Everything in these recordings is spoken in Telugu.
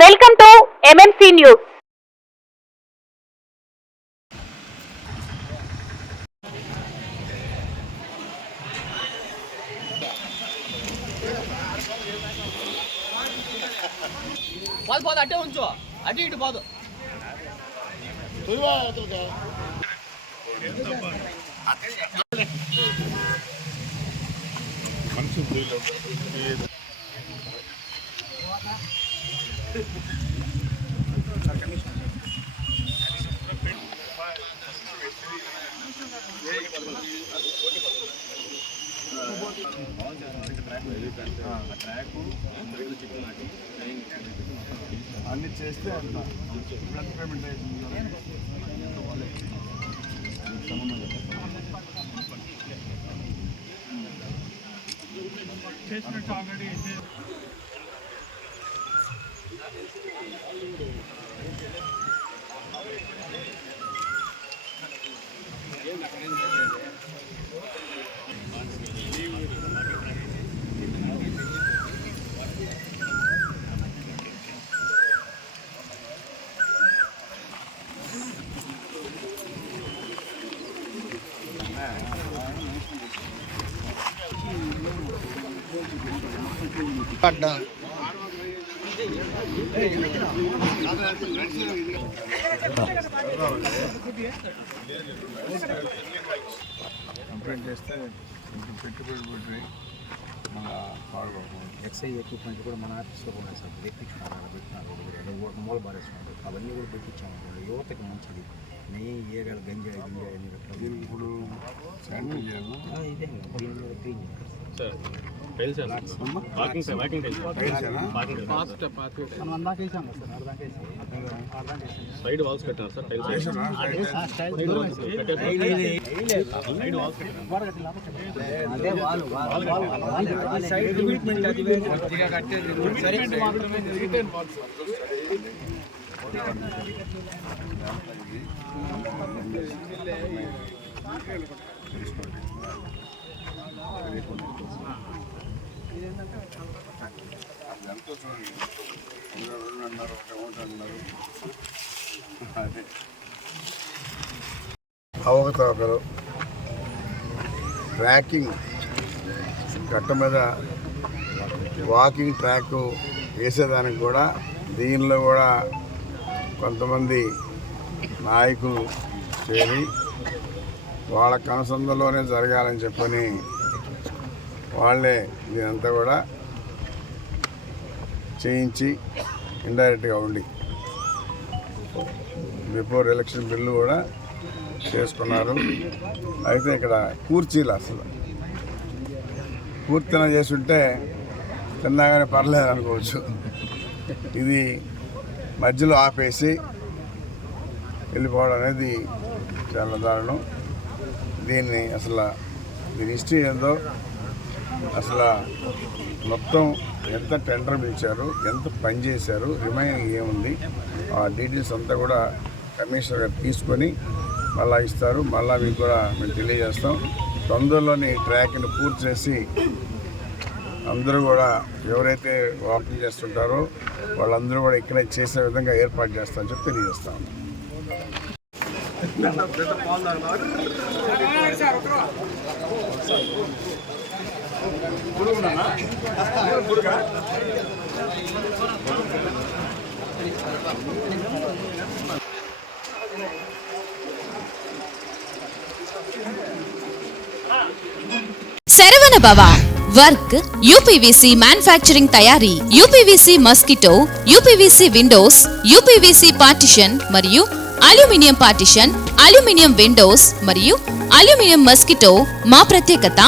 Welcome to MMC news. పోదు పోదు అట్టే ఉంచు, అటు ఇటు పోదు. అన్ని చేస్తే అంత పేమెంట్ చేసినట్టు ఆల్రెడీ కంప్లైంట్ చేస్తే పెట్టుబడి పెట్టి ఎక్సైజ్ ఎక్విప్మెంట్ కూడా మన ఆఫీస్లో ఉన్నాయి సార్. పెట్టినారు మూల బారేస్తున్నారు. అవన్నీ కూడా పెట్టించాము. యువతకి మంచిది. నెయ్యి ఏగల గంజాయి అన్ని పెట్టాలి. ఇప్పుడు శాంపిల్ చేయాలి. ఇదే క్లీన్ చేయాలి సార్. సైడ్ వాల్స్ కట్టారు సార్. ఎంతో చూడండి, అన్నారు అన్నారు. అవకతవకలు, ట్రాకింగ్ గట్ట మీద వాకింగ్ ట్రాక్ వేసేదానికి కూడా దీనిలో కూడా కొంతమంది నాయకులు చేరి వాళ్ళ కనసందులోనే జరగాలని చెప్పని వాళ్ళే దీనంతా కూడా చేయించి ఇండైరెక్ట్గా ఉండి బిఫోర్ ఎలక్షన్ బిల్లు కూడా చేసుకున్నారు. అయితే ఇక్కడ కూర్చీలు అసలు పూర్తిగా చేసుంటే తిన్నాగానే పర్లేదు అనుకోవచ్చు. ఇది మధ్యలో ఆపేసి వెళ్ళిపోవడం అనేది చాలా దారుణం. దీన్ని అసలు దీని హిస్టరీ ఏందో, అసలు మొత్తం ఎంత టెండర్ పిలిచారు, ఎంత పని చేశారు, రిమైనింగ్ ఏముంది, ఆ డీటెయిల్స్ అంతా కూడా కమిషనర్ గారు తీసుకొని మళ్ళీ ఇస్తారు. మళ్ళీ మీకు కూడా మేము తెలియజేస్తాం. తొందరలోని ట్రాక్ని పూర్తి చేసి అందరూ కూడా ఎవరైతే వాకింగ్ చేస్తుంటారో వాళ్ళందరూ కూడా ఇక్కడే చేసే విధంగా ఏర్పాటు చేస్తామని చెప్పి తెలియజేస్తాం. శరవణ భవ వర్క్ యూపీవీసీ మ్యానుఫ్యాక్చరింగ్ తయారీ, UPVC mosquito, UPVC Windows, UPVC partition మరియు అల్యూమినియం పార్టిషన్, అల్యూమినియం విండోస్ మరియు అల్యూమినియం మస్కిటో. మా ప్రత్యేకత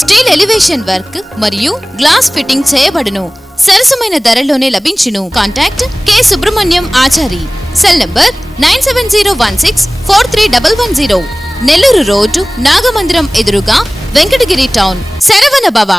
స్టీల్ ఎలివేషన్ వర్క్ మరియు గ్లాస్ ఫిట్టింగ్ చేయబడును. సరసమైన ధరలోనే లభించును. Contact K Subrahmanyam Achari. Cell number 9706431110. Nellore road, Nagamandiram ఎదురుగా, వెంకటగిరి టౌన్. శరవణ భవ.